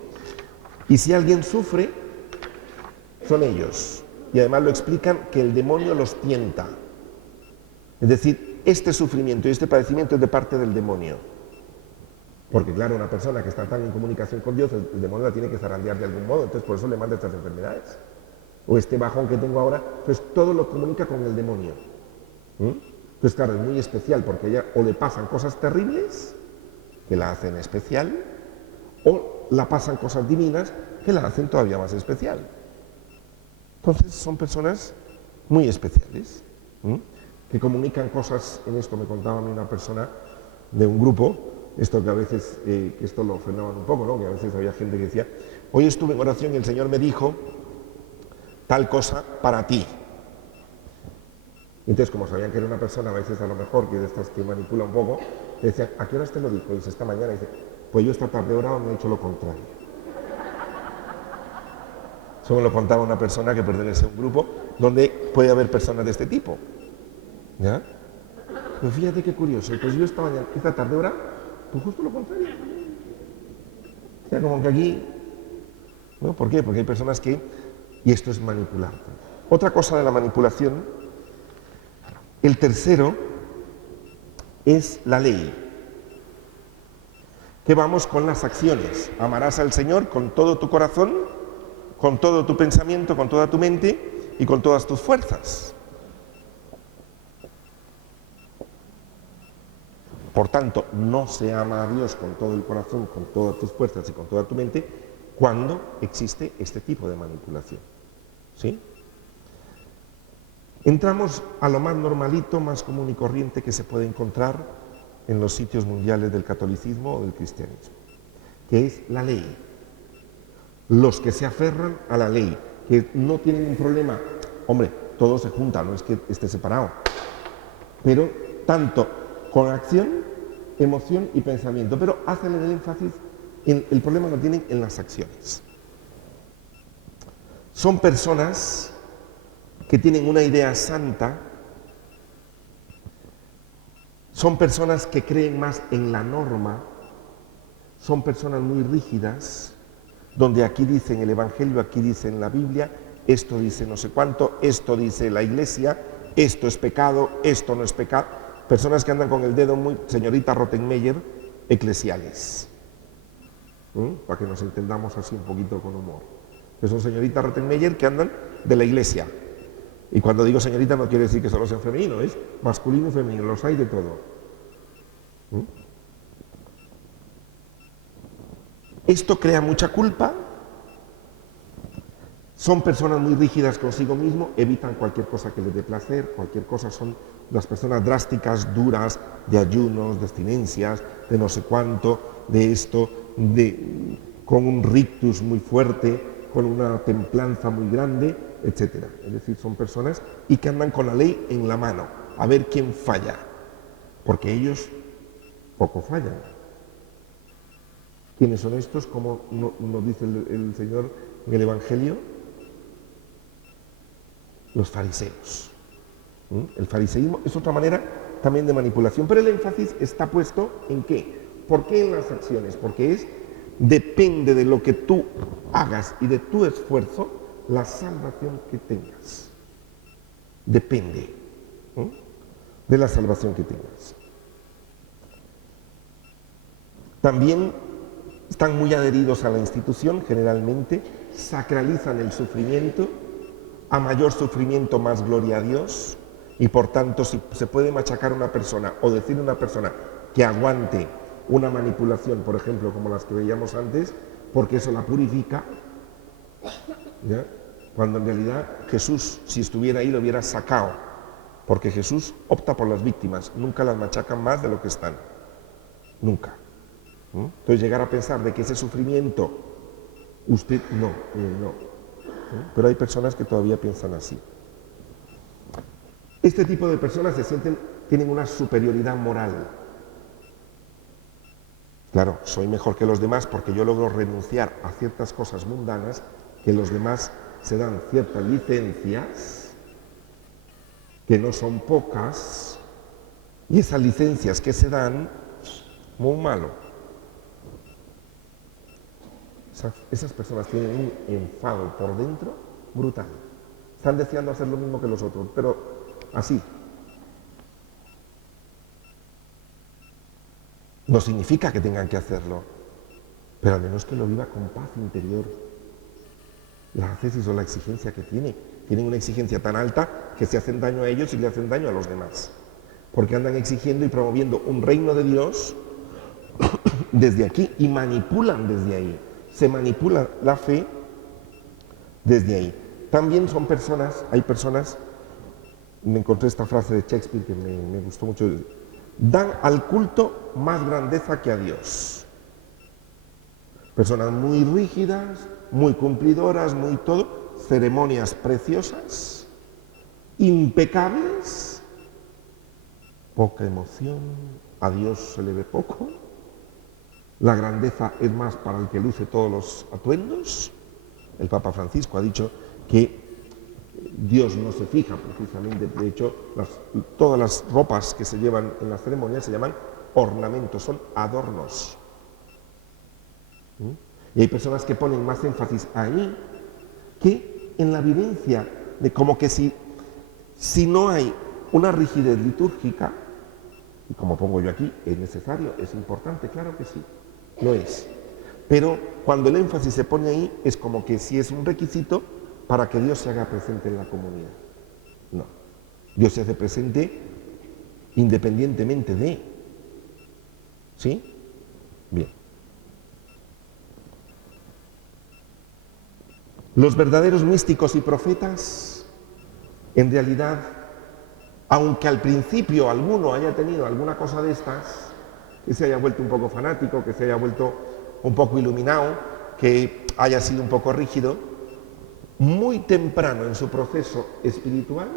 Y si alguien sufre, son ellos. Y además lo explican que el demonio los tienta. Es decir, este sufrimiento y este padecimiento es de parte del demonio. Porque claro, una persona que está tan en comunicación con Dios, el demonio la tiene que zarandear de algún modo, entonces por eso le manda estas enfermedades. O este bajón que tengo ahora, pues todo lo comunica con el demonio. Entonces claro, es muy especial porque ella o le pasan cosas terribles, que la hacen especial, o la pasan cosas divinas, que la hacen todavía más especial. Entonces son personas muy especiales, que comunican cosas. En esto me contaba a mí una persona de un grupo, esto que a veces, que esto lo frenaban un poco, ¿no? Que a veces había gente que decía, hoy estuve en oración y el Señor me dijo tal cosa para ti. Entonces, como sabían que era una persona a veces a lo mejor que de estas que manipula un poco, le decían, ¿a qué horas te lo dijo? Y dice, esta mañana. Y dice, pues yo esta tarde he orado y me he hecho lo contrario. Eso me lo contaba una persona que pertenece a un grupo donde puede haber personas de este tipo. ¿Ya? Pues fíjate qué curioso, pues yo esta tarde ahora, pues justo lo contrario. O sea, como que aquí, ¿no? ¿Por qué? Porque hay personas que, y esto es manipular. Otra cosa de la manipulación, el tercero, es la ley. Que vamos con las acciones. Amarás al Señor con todo tu corazón, con todo tu pensamiento, con toda tu mente y con todas tus fuerzas. Por tanto, no se ama a Dios con todo el corazón, con todas tus fuerzas y con toda tu mente cuando existe este tipo de manipulación. ¿Sí? Entramos a lo más normalito, más común y corriente que se puede encontrar en los sitios mundiales del catolicismo o del cristianismo, que es la ley. Los que se aferran a la ley, que no tienen un problema, hombre, todo se junta, no es que esté separado, pero tanto con acción, emoción y pensamiento, pero hacen el énfasis en el problema lo tienen en las acciones. Son personas que tienen una idea santa, son personas que creen más en la norma, son personas muy rígidas, donde aquí dicen el Evangelio, aquí dicen la Biblia, esto dice no sé cuánto, esto dice la Iglesia, esto es pecado, esto no es pecado. Personas que andan con el dedo muy, señorita Rottenmeier, eclesiales. Para que nos entendamos así un poquito con humor. Que son señoritas Rottenmeier que andan de la iglesia. Y cuando digo señorita no quiere decir que solo sea femenino, es masculino y femenino, los hay de todo. Esto crea mucha culpa, son personas muy rígidas consigo mismo, evitan cualquier cosa que les dé placer, cualquier cosa, son las personas drásticas, duras, de ayunos, de abstinencias, de no sé cuánto, de esto, con un rictus muy fuerte, con una templanza muy grande, etc. Es decir, son personas y que andan con la ley en la mano, a ver quién falla, porque ellos poco fallan. ¿Quiénes son estos? Como nos dice el Señor en el Evangelio, los fariseos. El fariseísmo es otra manera también de manipulación, pero el énfasis está puesto en ¿qué? ¿Por qué en las acciones? Porque depende de lo que tú hagas y de tu esfuerzo, la salvación que tengas. Depende de la salvación que tengas. También están muy adheridos a la institución, generalmente, sacralizan el sufrimiento, a mayor sufrimiento más gloria a Dios, y por tanto si se puede machacar a una persona o decir a una persona que aguante una manipulación, por ejemplo, como las que veíamos antes, porque eso la purifica, ¿ya? Cuando en realidad Jesús, si estuviera ahí, lo hubiera sacado, porque Jesús opta por las víctimas, nunca las machacan más de lo que están, nunca. Entonces llegar a pensar de que ese sufrimiento, usted no. Pero hay personas que todavía piensan así. Este tipo de personas tienen una superioridad moral. Claro, soy mejor que los demás porque yo logro renunciar a ciertas cosas mundanas que los demás se dan ciertas licencias, que no son pocas, y esas licencias que se dan, muy malo. Esas personas tienen un enfado por dentro brutal. Están deseando hacer lo mismo que los otros, pero así. No significa que tengan que hacerlo, pero al menos que lo viva con paz interior. La ascesis o la exigencia que tienen una exigencia tan alta que se hacen daño a ellos y le hacen daño a los demás. Porque andan exigiendo y promoviendo un reino de Dios desde aquí y manipulan desde ahí. Se manipula la fe desde ahí. También hay personas, me encontré esta frase de Shakespeare que me gustó mucho, dan al culto más grandeza que a Dios. Personas muy rígidas, muy cumplidoras, muy todo, ceremonias preciosas, impecables, poca emoción, a Dios se le ve poco. La grandeza es más para el que luce todos los atuendos. El Papa Francisco ha dicho que Dios no se fija precisamente, de hecho, todas las ropas que se llevan en las ceremonias se llaman ornamentos, son adornos. Y hay personas que ponen más énfasis ahí que en la vivencia de como que si no hay una rigidez litúrgica, y como pongo yo aquí, es necesario, es importante, claro que sí. Lo es. Pero cuando el énfasis se pone ahí, es como que si es un requisito para que Dios se haga presente en la comunidad. No. Dios se hace presente independientemente de. ¿Sí? Bien. Los verdaderos místicos y profetas, en realidad, aunque al principio alguno haya tenido alguna cosa de estas, que se haya vuelto un poco fanático, que se haya vuelto un poco iluminado, que haya sido un poco rígido, muy temprano en su proceso espiritual,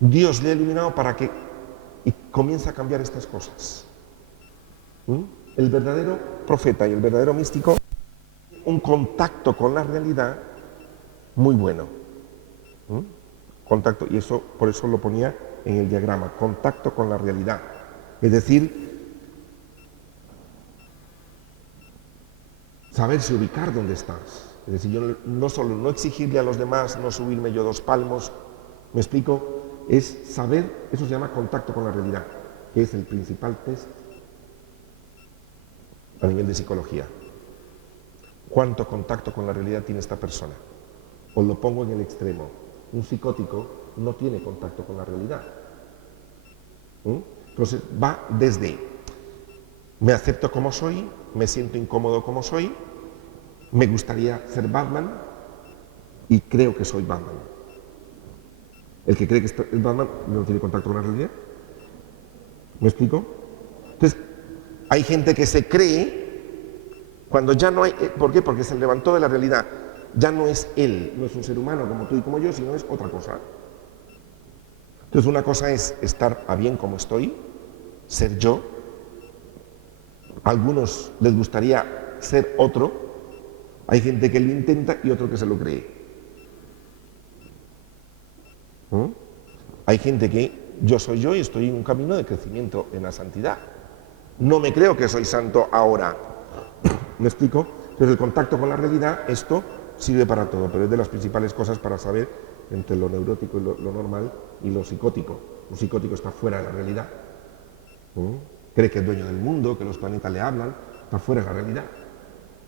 Dios le ha iluminado para que comience a cambiar estas cosas. El verdadero profeta y el verdadero místico, un contacto con la realidad muy bueno. Contacto, y eso por eso lo ponía en el diagrama, contacto con la realidad. Es decir, saberse ubicar dónde estás. Es decir, yo no solo no exigirle a los demás, no subirme yo 2 palmos, ¿me explico? Es saber, eso se llama contacto con la realidad, que es el principal test a nivel de psicología. ¿Cuánto contacto con la realidad tiene esta persona? Os lo pongo en el extremo. Un psicótico no tiene contacto con la realidad. Entonces va desde me acepto como soy, me siento incómodo como soy, me gustaría ser Batman y creo que soy Batman. El que cree que es Batman no tiene contacto con la realidad. ¿Me explico? Entonces, hay gente que se cree cuando ya no hay... ¿Por qué? Porque se levantó de la realidad. Ya no es él, no es un ser humano como tú y como yo, sino es otra cosa. Entonces, una cosa es estar a bien como estoy, ser yo. A algunos les gustaría ser otro. Hay gente que lo intenta y otro que se lo cree. Hay gente que yo soy yo y estoy en un camino de crecimiento en la santidad. No me creo que soy santo ahora. ¿Me explico? Pero el contacto con la realidad, esto sirve para todo, pero es de las principales cosas para saber entre lo neurótico y lo normal y lo psicótico. Un psicótico está fuera de la realidad. Cree que es dueño del mundo, que los planetas le hablan, está fuera de la realidad.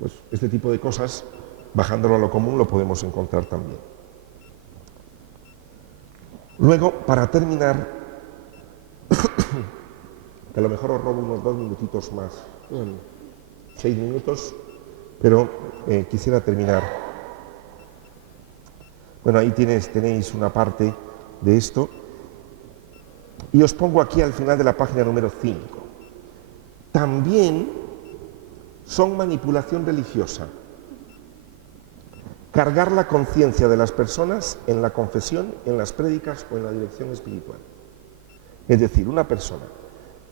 Pues este tipo de cosas, bajándolo a lo común, lo podemos encontrar también. Luego, para terminar, que a lo mejor os robo unos 2 minutitos más, 6 minutos, pero quisiera terminar. Bueno, ahí tenéis una parte de esto. Y os pongo aquí al final de la página número 5. También son manipulación religiosa. Cargar la conciencia de las personas en la confesión, en las prédicas o en la dirección espiritual. Es decir, una persona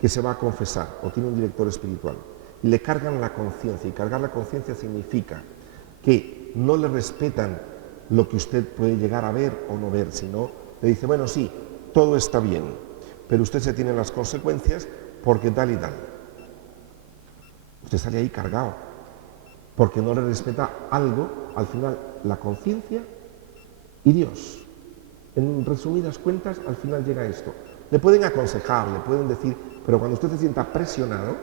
que se va a confesar o tiene un director espiritual y le cargan la conciencia, y cargar la conciencia significa que no le respetan lo que usted puede llegar a ver o no ver, sino le dice, bueno, sí, todo está bien, pero usted se tiene las consecuencias porque tal y tal. Usted sale ahí cargado, porque no le respeta algo, al final, la conciencia y Dios. En resumidas cuentas, al final llega esto. Le pueden aconsejar, le pueden decir, pero cuando usted se sienta presionado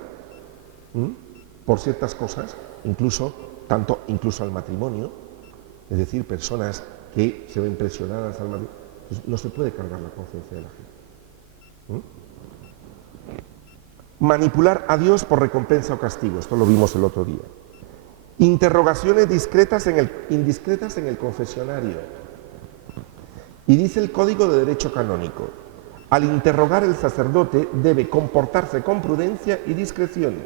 por ciertas cosas, incluso al matrimonio, es decir, personas que se ven presionadas al matrimonio, pues no se puede cargar la conciencia de la gente. Manipular a Dios por recompensa o castigo, esto lo vimos el otro día. Interrogaciones indiscretas en el confesionario. Y dice el Código de Derecho Canónico, al interrogar el sacerdote debe comportarse con prudencia y discreción,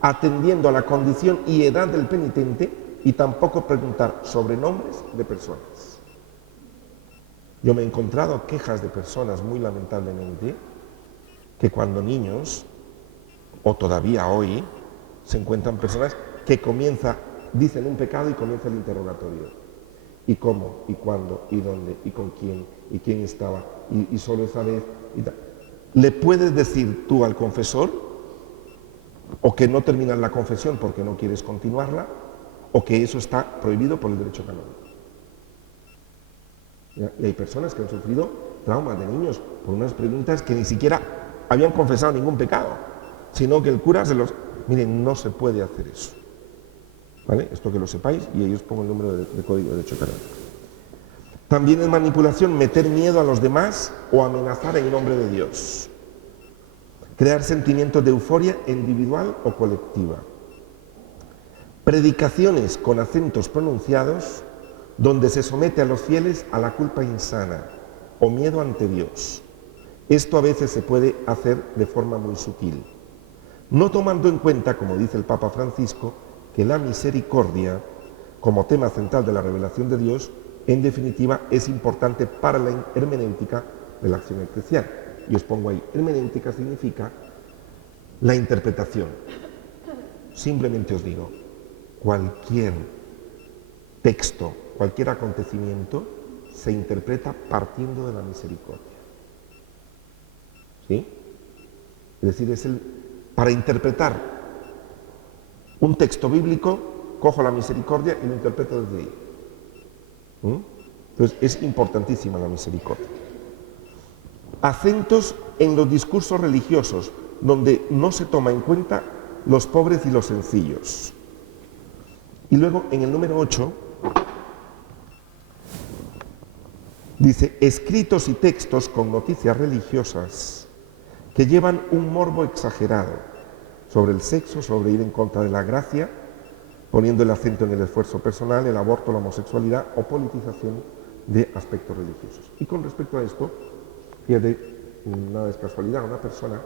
atendiendo a la condición y edad del penitente y tampoco preguntar sobrenombres de personas. Yo me he encontrado quejas de personas, muy lamentablemente, que cuando niños, o todavía hoy, se encuentran personas que dicen un pecado y comienza el interrogatorio. ¿Y cómo? ¿Y cuándo? ¿Y dónde? ¿Y con quién? ¿Y quién estaba? ¿Y solo esa vez? Y tal. ¿Le puedes decir tú al confesor o que no terminas la confesión porque no quieres continuarla o que eso está prohibido por el derecho canónico? Y hay personas que han sufrido traumas de niños por unas preguntas que ni siquiera habían confesado ningún pecado, sino que el cura Miren, no se puede hacer eso. ¿Vale? Esto que lo sepáis y ahí os pongo el número de código de derecho canónico. También es manipulación meter miedo a los demás o amenazar en nombre de Dios. Crear sentimientos de euforia individual o colectiva. Predicaciones con acentos pronunciados donde se somete a los fieles a la culpa insana o miedo ante Dios. Esto a veces se puede hacer de forma muy sutil, no tomando en cuenta, como dice el Papa Francisco, que la misericordia, como tema central de la revelación de Dios, en definitiva es importante para la hermenéutica de la acción eclesial. Y os pongo ahí, hermenéutica significa la interpretación. Simplemente os digo, cualquier texto, cualquier acontecimiento se interpreta partiendo de la misericordia. ¿Sí? Es decir, para interpretar un texto bíblico, cojo la misericordia y lo interpreto desde ahí. Entonces, es importantísima la misericordia. Acentos en los discursos religiosos, donde no se toma en cuenta los pobres y los sencillos. Y luego, en el número 8, Dice, escritos y textos con noticias religiosas que llevan un morbo exagerado sobre el sexo, sobre ir en contra de la gracia, poniendo el acento en el esfuerzo personal, el aborto, la homosexualidad o politización de aspectos religiosos. Y con respecto a esto, fíjate, nada es casualidad, una persona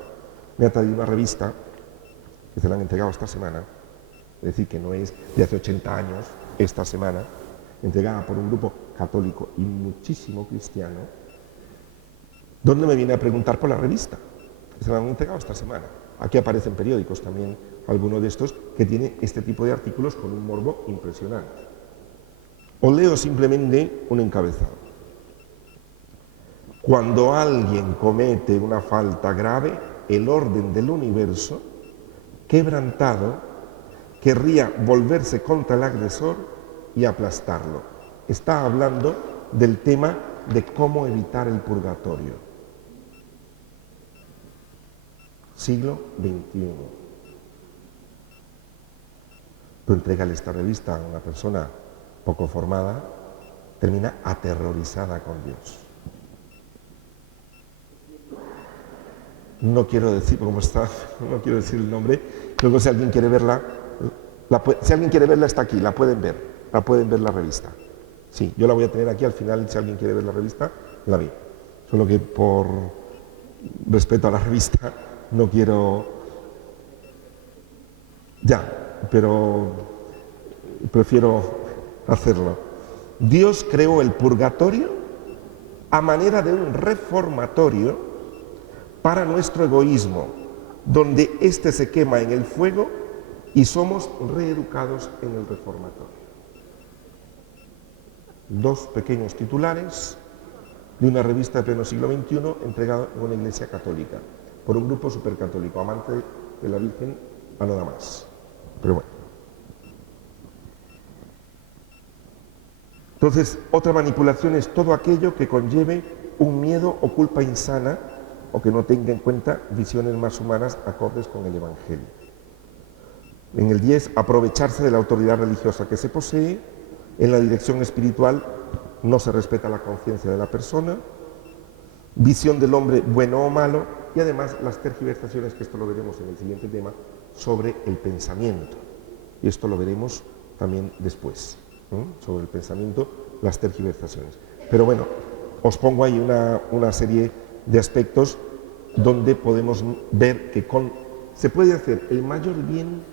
me ha traído una revista que se la han entregado esta semana, es decir, que no es de hace 80 años, esta semana, entregada por un grupo católico y muchísimo cristiano, donde me viene a preguntar por la revista, que se la han entregado esta semana. Aquí aparecen periódicos también, algunos de estos, que tienen este tipo de artículos con un morbo impresionante. Os leo simplemente un encabezado. Cuando alguien comete una falta grave, el orden del universo, quebrantado, querría volverse contra el agresor y aplastarlo. Está hablando del tema de cómo evitar el purgatorio. Siglo XXI. Tú entregale esta revista a una persona poco formada, termina aterrorizada con Dios. No quiero decir cómo está, no quiero decir el nombre. Luego si alguien quiere verla, si alguien quiere verla está aquí, la pueden ver la revista. Sí, yo la voy a tener aquí al final, si alguien quiere ver la revista, la ve. Solo que por respeto a la revista no quiero... Ya, pero prefiero hacerlo. Dios creó el purgatorio a manera de un reformatorio para nuestro egoísmo, donde éste se quema en el fuego y somos reeducados en el reformatorio. Dos pequeños titulares de una revista de pleno siglo XXI entregada en una iglesia católica, por un grupo supercatólico, amante de la Virgen a nada más. Pero bueno. Entonces, otra manipulación es todo aquello que conlleve un miedo o culpa insana o que no tenga en cuenta visiones más humanas acordes con el Evangelio. En el 10, aprovecharse de la autoridad religiosa que se posee. En la dirección espiritual no se respeta la conciencia de la persona. Visión del hombre bueno o malo. Y además las tergiversaciones, que esto lo veremos en el siguiente tema, sobre el pensamiento. Y esto lo veremos también después, sobre el pensamiento, las tergiversaciones. Pero bueno, os pongo ahí una serie de aspectos donde podemos ver que se puede hacer el mayor bien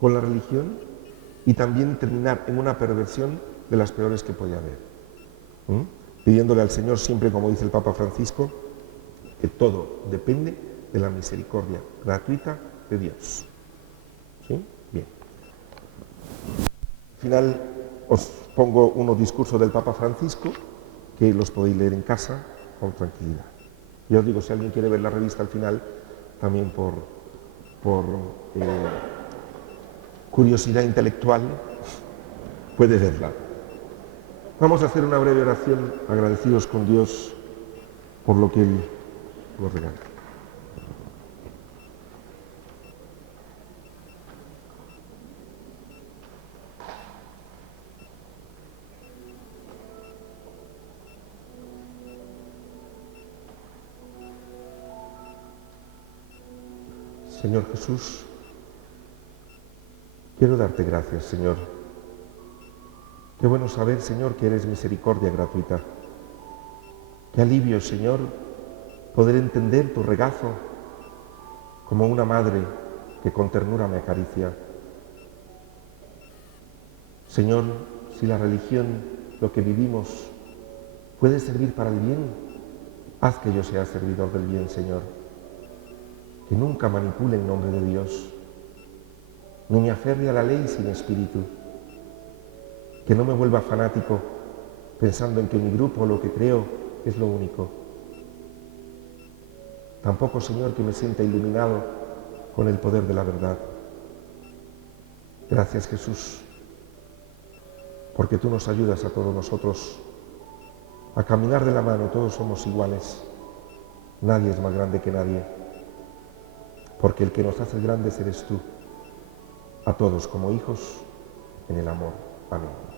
con la religión y también terminar en una perversión de las peores que puede haber. Pidiéndole al Señor siempre, como dice el Papa Francisco, que todo depende de la misericordia gratuita de Dios. ¿Sí? Bien. Al final os pongo unos discursos del Papa Francisco que los podéis leer en casa con tranquilidad. Ya os digo, si alguien quiere ver la revista al final, también por curiosidad intelectual, puede verla. Vamos a hacer una breve oración, agradecidos con Dios por lo que Él nos regala. Señor Jesús, quiero darte gracias, Señor. Qué bueno saber, Señor, que eres misericordia gratuita. Qué alivio, Señor, poder entender tu regazo como una madre que con ternura me acaricia. Señor, si la religión, lo que vivimos, puede servir para el bien, haz que yo sea servidor del bien, Señor. Que nunca manipule en nombre de Dios, ni me aferre a la ley sin espíritu, que no me vuelva fanático pensando en que mi grupo, lo que creo, es lo único. Tampoco, Señor, que me sienta iluminado con el poder de la verdad. Gracias, Jesús, porque tú nos ayudas a todos nosotros a caminar de la mano. Todos somos iguales, nadie es más grande que nadie, porque el que nos hace grandes eres tú, a todos como hijos en el amor. Amén.